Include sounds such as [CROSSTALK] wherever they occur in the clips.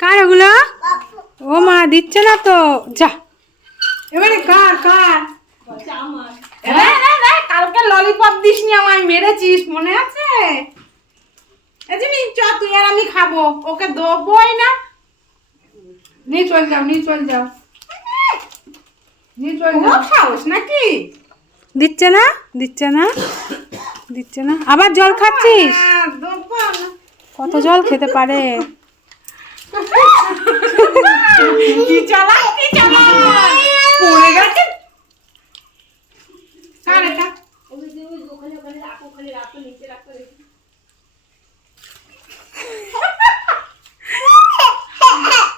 কার ওগুলো? ও মা দিচ্ছে না তো। যা। এবারে কার কার? এ, এ, এ, কালকে ললিপপ দিসনি আমায় মেরেছিস মনে আছে? চ তুই আর আমি খাব। ওকে দেবই না। নিয়ে চল যাও নিয়ে চল যাও। নিয়ে চল যাও। খাওস নাকি? দিচ্ছে না দিচ্ছে না দিচ্ছে না। আবার জল খাচ্ছিস? কত জল খেতে পারে? কি চালা কি চালা পড়ে গেছে? কার এটা?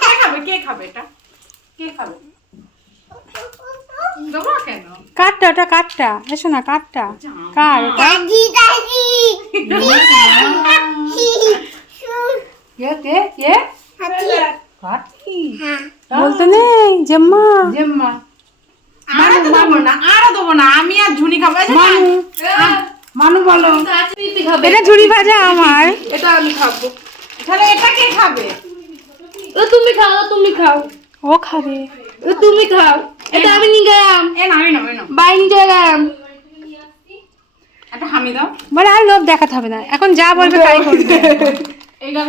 কে খাবে কে খাবে এটা? কে খাবে? দেবো কাঠটা ওটা কাঠটা এসো না কাঠটা কার ওটা? কে কে কে? কাঠি বলতে নেই জেম্মা। জেম্মা। আরও দেবো না আরও দেবো না আমি আর ঝুনি খাব। মানু। মানু। বলো। এটা ঝুড়ি ভাজা আমার। এটা আমি খাব। তাহলে এটা কে খাবে? ও তুমি খাও তুমি খাও। ও খাবে। ও তুমি খাও। এটা আমি নিয়ে গেলাম। এ না না না গেলাম। একটা হামি দাও। বলে আর লোভ দেখাতে হবে না। এখন যা বলবে তাই করবে। এই বল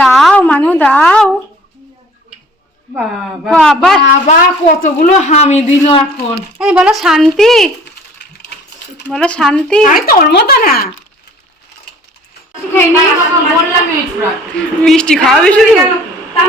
দাও মানু দাও। বাবা বাবা। কতগুলো হামি দিল এখন। এই বলো শান্তি। বলো শান্তি। আমি তোর মতো না। মিষ্টি খাওয়াবে শুধু? কার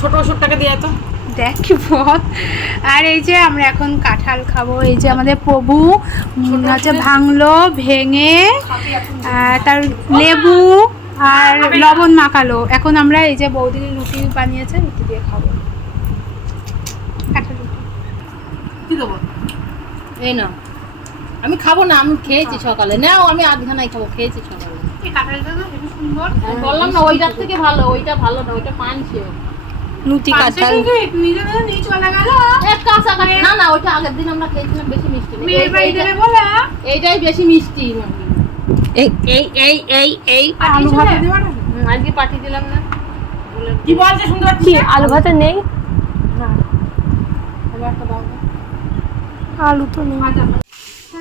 ছোট দিয়ে তো? দেখি বল? আর এই যে আমরা এখন কাঁঠাল খাব। এই যে আমাদের প্রভু হচ্ছে ভাঙলো ভেঙে তার লেবু আর লবণ মাখালো। এখন আমরা এই যে বৌদি রুটি বানিয়েছে রুটি দিয়ে খাব। কাঁঠাল রুটি। কি দেবো? এই না আমি খাব না আমি খেয়েছি সকালে। নাও আমি আধখানাই খাব খেয়েছি সকালে। সুন্দর? বললাম না ওইটার থেকে ভালো ওইটা ভালো না ওইটা পানছে নুতি কাঁঠাল। না না ওইটা আগের দিন আমরা খেয়েছিলাম বেশি মিষ্টি না। বাড়ি এইটা- বলে? এইটাই বেশি মিষ্টি এই এই এই এই এই আলু ভাতে দেবে না আজকে পাঠিয়ে দিলাম না। কি বলছে পাচ্ছি কি আলু ভাতে নেই? আলু তো নেই।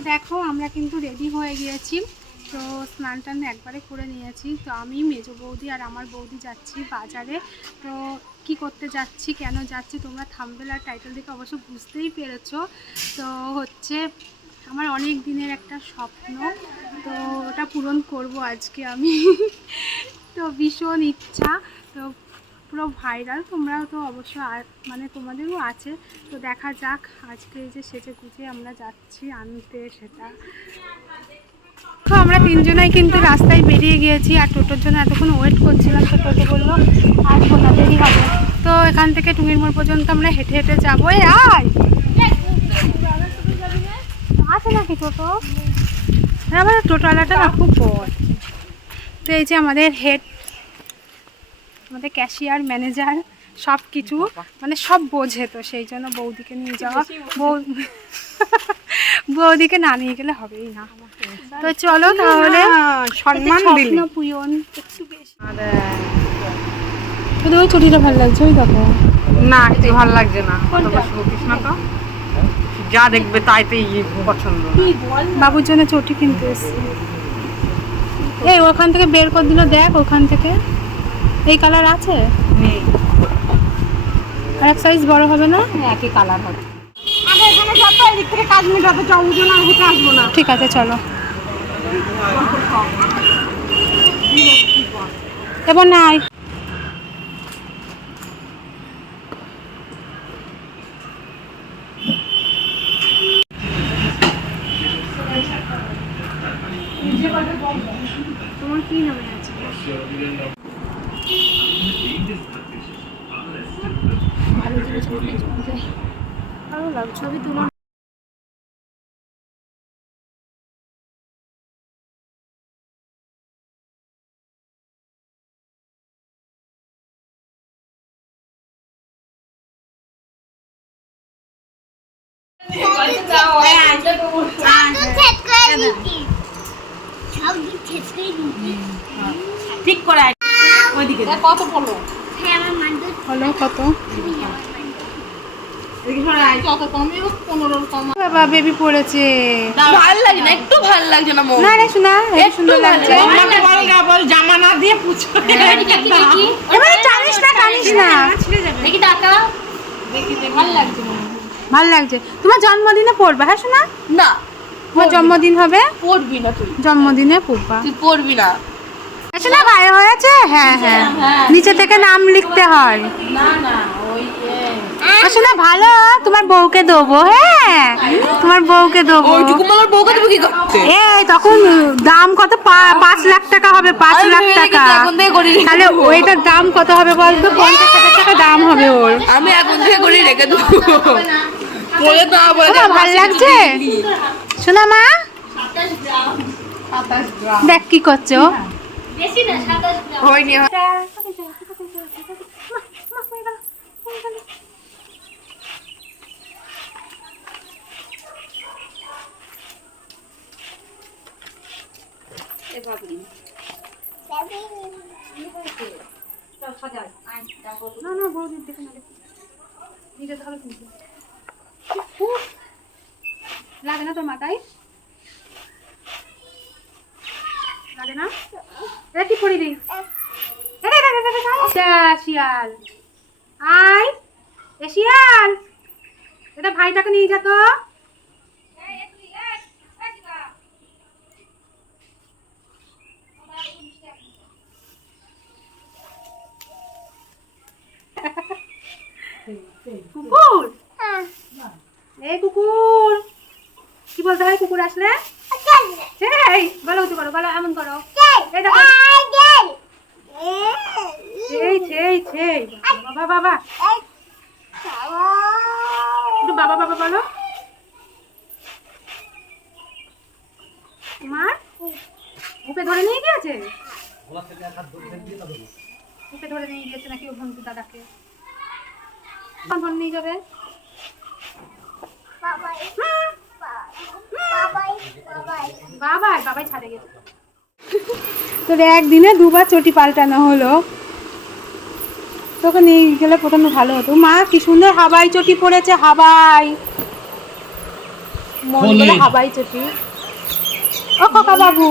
দেখো, আমরা কিন্তু রেডি হয়ে গিয়েছি। তো স্নান টান একবারে করে নিয়েছি। তো আমি, মেজো বৌদি আর আমার বৌদি যাচ্ছি বাজারে। তো কি করতে যাচ্ছি, কেন যাচ্ছি, তোমরা থাম্বেল আর টাইটেল দেখে অবশ্য বুঝতেই পেরেছ। তো হচ্ছে, আমার অনেক দিনের একটা স্বপ্ন। তো ওটা পূরণ করব আজকে আমি। [LAUGHS] তো ভীষণ ইচ্ছা। তো পুরো ভাইরাল তোমরাও তো অবশ্য মানে তোমাদেরও আছে। তো দেখা যাক, আজকে এই যে সেজে গুজে আমরা যাচ্ছি আনতে সেটা। তো আমরা তিনজনাই কিন্তু রাস্তায় বেরিয়ে গিয়েছি, আর টোটোর জন্য এতক্ষণ ওয়েট করছিলাম, তো টোটো বলল, আর না দেরি হবে? তো এখান থেকে টুঙ্গির মোড় পর্যন্ত আমরা হেঁটে হেঁটে যাব। আয়! আছে নাকি টোটো? হ্যাঁ আমাদের টোটোওয়ালাটা খুব বড়। তো এই যে আমাদের হেড আমাদের ক্যাশিয়ার ম্যানেজার সব কিছু মানে সব বোঝে তো সেই জন্য বৌদিকে নিয়ে যাওয়া। বৌ বৌদিকে না নিয়ে গেলে হবেই না। তো চলো তাহলে সম্মান পুয়ন একটু বেশি। শুধু ওই ছুটিটা ভালো লাগছে ওই দেখো? না কিছু ভালো লাগছে না। কৃষ্ণ তো? যা দেখবে তাইতেই পছন্দ। বাবুর জন্য চটি কিনতে এসছি। এই ওখান থেকে বের করে দিল দেখ ওখান থেকে। এই কালার আছে? নেই। আর এক সাইজ বড় হবে না? হ্যাঁ, একই কালার হবে। ঠিক আছে চলো। এবার নাই। তোমার কি নামে আছে? ভালো ছবি তোলা। কত পড়ল হলো কত? বাবা বেবি পড়েছে। ভালো লাগে না একটু ভালো লাগছে না না রে শোনা সুন্দর লাগছে। বল জামা না দিয়ে পুছো দেখি দেখি এবারে টানিস না টানিস না। দেখি টাকা। ভালো লাগছে। তোমার জন্মদিনে পড়বা হ্যাঁ শোনা? না। তোমার জন্মদিন হবে? পড়বি না তুই। জন্মদিনে পড়বা। তুই পড়বি না। শোনা ভাই হয়েছে? হ্যাঁ হ্যাঁ। নিচে থেকে নাম লিখতে হয়। না না ভালো। তোমার বউকে দেবো হ্যাঁ। তোমার বউকে দেবো। আমার বউকে তুমি কি করতে? এই তখন দাম কত? পা- পাঁচ লাখ টাকা হবে পাঁচ লাখ টাকা। তাহলে ওইটার দাম কত হবে বলতো? পঞ্চাশ হাজার টাকা দাম হবে ওর। আমি এখন থেকে করে রেখে দেবো। বলে তো বলে ভালো লাগছে? শোনা মা। দেখ কি করছ বেশি না সাতাশ হয়নি না না বৌদির দেখে না নিজে তাহলে কিনতে লাগে না তোর মাথায়? না? এটা কি শিয়াল। আয় এ শিয়াল। ভাইটাকে নিয়ে যা তো। কুকুর। এই কুকুর। কি বলতে হয় কুকুর আসলে? সেই বলো উঁচু করো বলো এমন করো। সেই সেই সেই বাবা বাবা একটু বাবা বাবা বলো। তোমার? বুকে ধরে নিয়ে গিয়েছে? বুকে ধরে নিয়ে গিয়েছে নাকি ও ভন্টু দাদাকে? কখন নিয়ে যাবে? বাবাই বাবাই ছাড়ে গেছে। তোর একদিনে দুবার চটি পাল্টানো হলো। তোকে নিয়ে গেলে প্রথমে ভালো হতো। মা কি সুন্দর হাবাই চটি পড়েছে হাবাই। মন করে হাবাই চটি। ও কাকা বাবু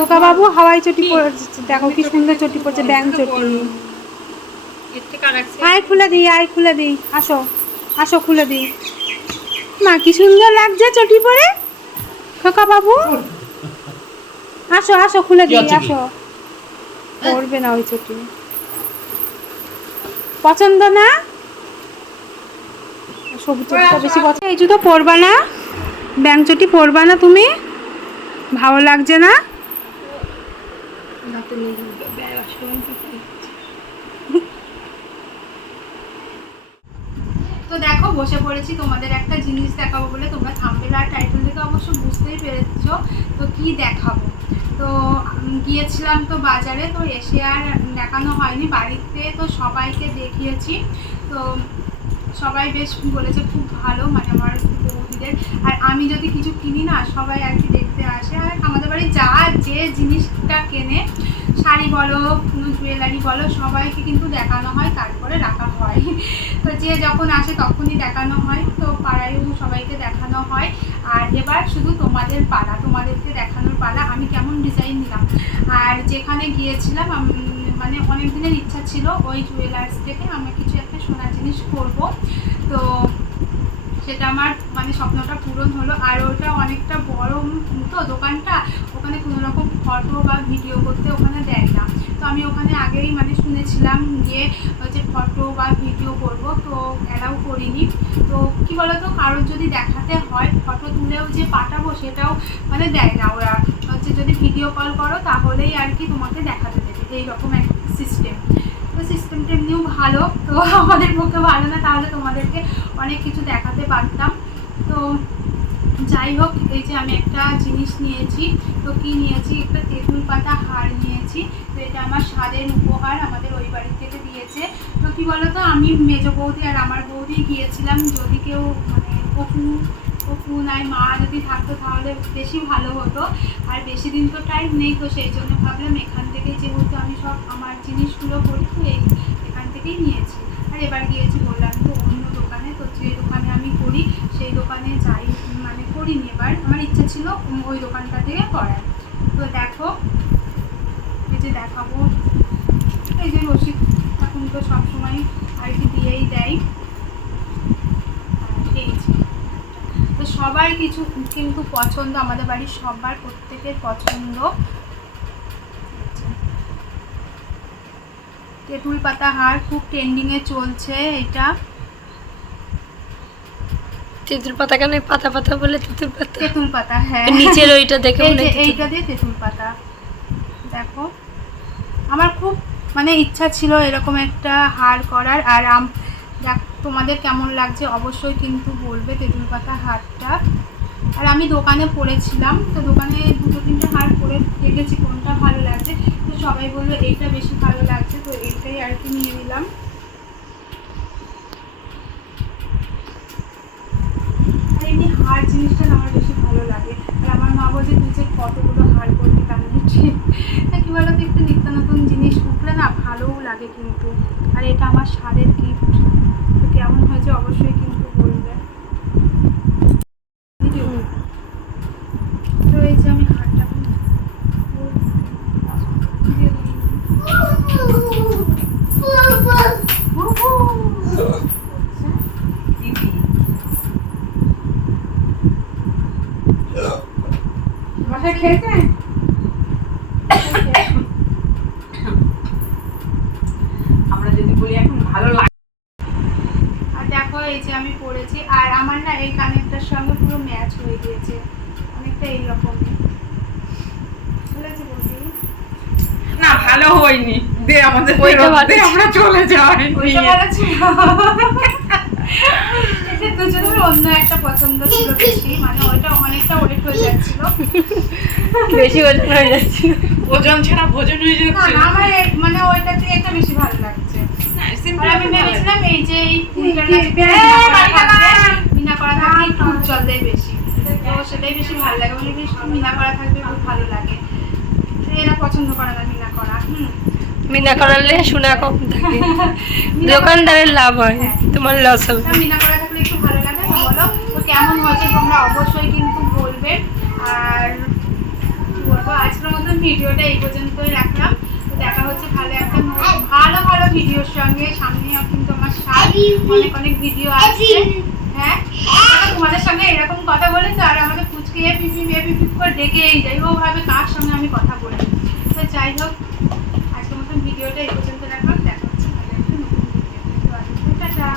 কাকা বাবু হাওয়াই চটি পড়েছে। দেখো কি সুন্দর চটি পড়ছে ব্যাং চটি। আয় খুলে দিই আয় খুলে দিই। আসো আসো খুলে দিই। মা কি সুন্দর লাগছে চটি পরে? খোকা বাবু? আসো আসো খুলে দিই আসো। পড়বে না ওই চটি। পছন্দ না? সবুজ বেশি পছন্দ এই জুতো পরবা না? ব্যাং চটি পরবা না তুমি? ভালো লাগছে না? তো দেখো, বসে পড়েছি, তোমাদের একটা জিনিস দেখাবো বলে তোমরা থাম্বেল আর টাইটেল থেকে অবশ্য বুঝতেই পেরেছ। তো কি দেখাবো? তো গিয়েছিলাম তো বাজারে, তো এসে আর দেখানো হয়নি। বাড়িতে তো সবাইকে দেখিয়েছি। তো সবাই বেশ বলেছে, খুব ভালো মানে আমার বৌদিদের। আর আমি যদি কিছু কিনি না, সবাই আর কি দেখতে আসে। আর আমাদের বাড়ি যা যে জিনিসটা কেনে শাড়ি বলো কোনো জুয়েলারি বলো, সবাইকে কিন্তু দেখানো হয়, তারপরে রাখা হয়। তো যে যখন আসে তখনই দেখানো হয়, তো পাড়ায়ও সবাইকে দেখানো হয়। আর এবার শুধু তোমাদের পাড়া, তোমাদেরকে দেখানোর পাড়া আমি কেমন ডিজাইন নিলাম? আর যেখানে গিয়েছিলাম মানে অনেক দিনের ইচ্ছা ছিল, ওই জুয়েলার্স থেকে আমি কিছু একটা সোনার জিনিস করব। তো সেটা আমার মানে স্বপ্নটা পূরণ হলো। আর ওটা অনেকটা বড় তো দোকানটা ওখানে কোনো রকম ফটো বা ভিডিও করতে ওখানে দেয় না। তো আমি ওখানে আগেই মানে শুনেছিলাম যে, হচ্ছে ফটো বা ভিডিও করব। তো অ্যালাউ করিনি। তো কি বলতো, কারোর যদি দেখাতে হয়, ফটো তুলেও যে পাঠাবো সেটাও মানে দেয় না ওরা। হচ্ছে যদি ভিডিও কল করো, তাহলেই আর কি তোমাকে দেখাতে দেবে। এইরকম এক সিস্টেম তো সিস্টেমটা এমনিও ভালো। তো আমাদের পক্ষে ভালো না, তাহলে তোমাদেরকে অনেক কিছু দেখাতে পারতাম। তো যাই হোক, এই যে আমি একটা জিনিস নিয়েছি। তো কি নিয়েছি? একটা তেঁতুল পাতা হার নিয়েছি। তো এটা আমার স্বাদের উপহার আমাদের ওই বাড়ি থেকে দিয়েছে। তো কি বলতো, আমি মেজ বৌদি আর আমার বৌদি গিয়েছিলাম। যদি কেউ মানে অপু অপু নাই মা যদি থাকতো তাহলে বেশি ভালো হতো। আর বেশি দিন তো টাইম নেই তো সেই জন্য ভাবলাম এখান থেকে যেহেতু আমি সব আমার জিনিসগুলো করি তো এই এখান থেকেই নিয়েছি। আর এবার গিয়েছি বললাম তো অন্য দোকানে তো যে দোকানে আমি করি, সেই দোকানে যাই মানে করিনি এবার। আমার ইচ্ছা ছিল ওই দোকানটা থেকে করার। তো দেখো, এই যে দেখাবো। এই যে রসিদ এখন তো সবসময় আর কি দিয়েই দেয় আর এই যে তো সবার কিছু কিন্তু পছন্দ আমাদের বাড়ির সবার প্রত্যেকের পছন্দ। তেঁতুল পাতা হার খুব ট্রেন্ডিংয়ে চলছে এটা। তেঁতুল পাতা কেন? পাতা পাতা বলে তেঁতুল পাতা। তেঁতুল পাতা হ্যাঁ। নিচের ওইটা দেখে এইটা দিয়ে তেঁতুল পাতা। দেখো আমার খুব মানে ইচ্ছা ছিল এরকম একটা হার করার আর আম দেখ তোমাদের কেমন লাগছে অবশ্যই কিন্তু বলবে তেঁতুল পাতা হারটা আর আমি দোকানে পড়েছিলাম, তো দোকানে দুটো তিনটে হার পরে দেখেছি কোনটা ভালো লাগছে। তো সবাই বলল এইটা বেশি ভালো লাগছে, তো এইটাই আর কি নিয়ে নিলাম। আর এমনি হার জিনিসটা আমার বেশি ভালো লাগে। আর আমার মা বলছে, তুই যে কতগুলো হার করবি তার তা কি বলতো, একটু নিত্য নতুন জিনিস উঠলে না ভালোও লাগে কিন্তু। আর এটা আমার স্বাদের গিফট তো কেমন হয়েছে অবশ্যই কিন্তু বলবে তো এই যে আমি হারটা দিয়ে দিই। বাসায় খেয়েছেন? আমরা যদি বলি এখন ভালো লাগে আর দেখো এই যে আমি পরেছি আর আমার না এই কানেরটার সঙ্গে পুরো ম্যাচ হয়ে গিয়েছে। অনেকটা এইরকমই। না ভালো হয়নি। দে আমাদের আমরা চলে যাই। ওইটা ভালো ছিল। এদের দুজনের অন্য একটা পছন্দ ছিল বেশি মানে ওইটা অনেকটা ওয়েট হয়ে যাচ্ছিল। বেশি ওজন হয়ে যাচ্ছে ওজন ছাড়া ভোজন হয়ে যাচ্ছে। না আমার মানে ওইটা থেকে এটা বেশি ভালো লাগছে। আমি ভেবেছিলাম এই যে এই মিনা করা উজ্জ্বল দেয় বেশি। তো সেটাই বেশি ভালো লাগে। বলে বেশ মিনা করা থাকলে খুব ভালো লাগে। এরা পছন্দ করে না মিনা করা। হুম। মিনা করালে সোনা কম থাকে। দোকানদারের লাভ হয় হ্যাঁ। তোমার লস হবে। মিনা করা থাকলে একটু ভালো লাগে বলো কেমন হয়েছে তোমরা? অবশ্যই কিন্তু বলবে। আর বলব, আজকের মতন ভিডিওটা এই পর্যন্তই রাখলাম। তো দেখা হচ্ছে ভালো একটা ভালো ভালো ভিডিওর সঙ্গে। সামনে কিন্তু আমার সাথে অনেক অনেক ভিডিও আসছে হ্যাঁ তোমাদের সঙ্গে এরকম কথা বলে তো আর আমাকে ফুচকে পিপি এ পিপি করে ডেকেই যাই ও ভাবে কার সঙ্গে আমি কথা বলি তো যাই হোক ভিডিওটা এই পর্যন্ত রাখলাম। দেখা হচ্ছে ভালো একটা নতুন ভিডিও টাটা।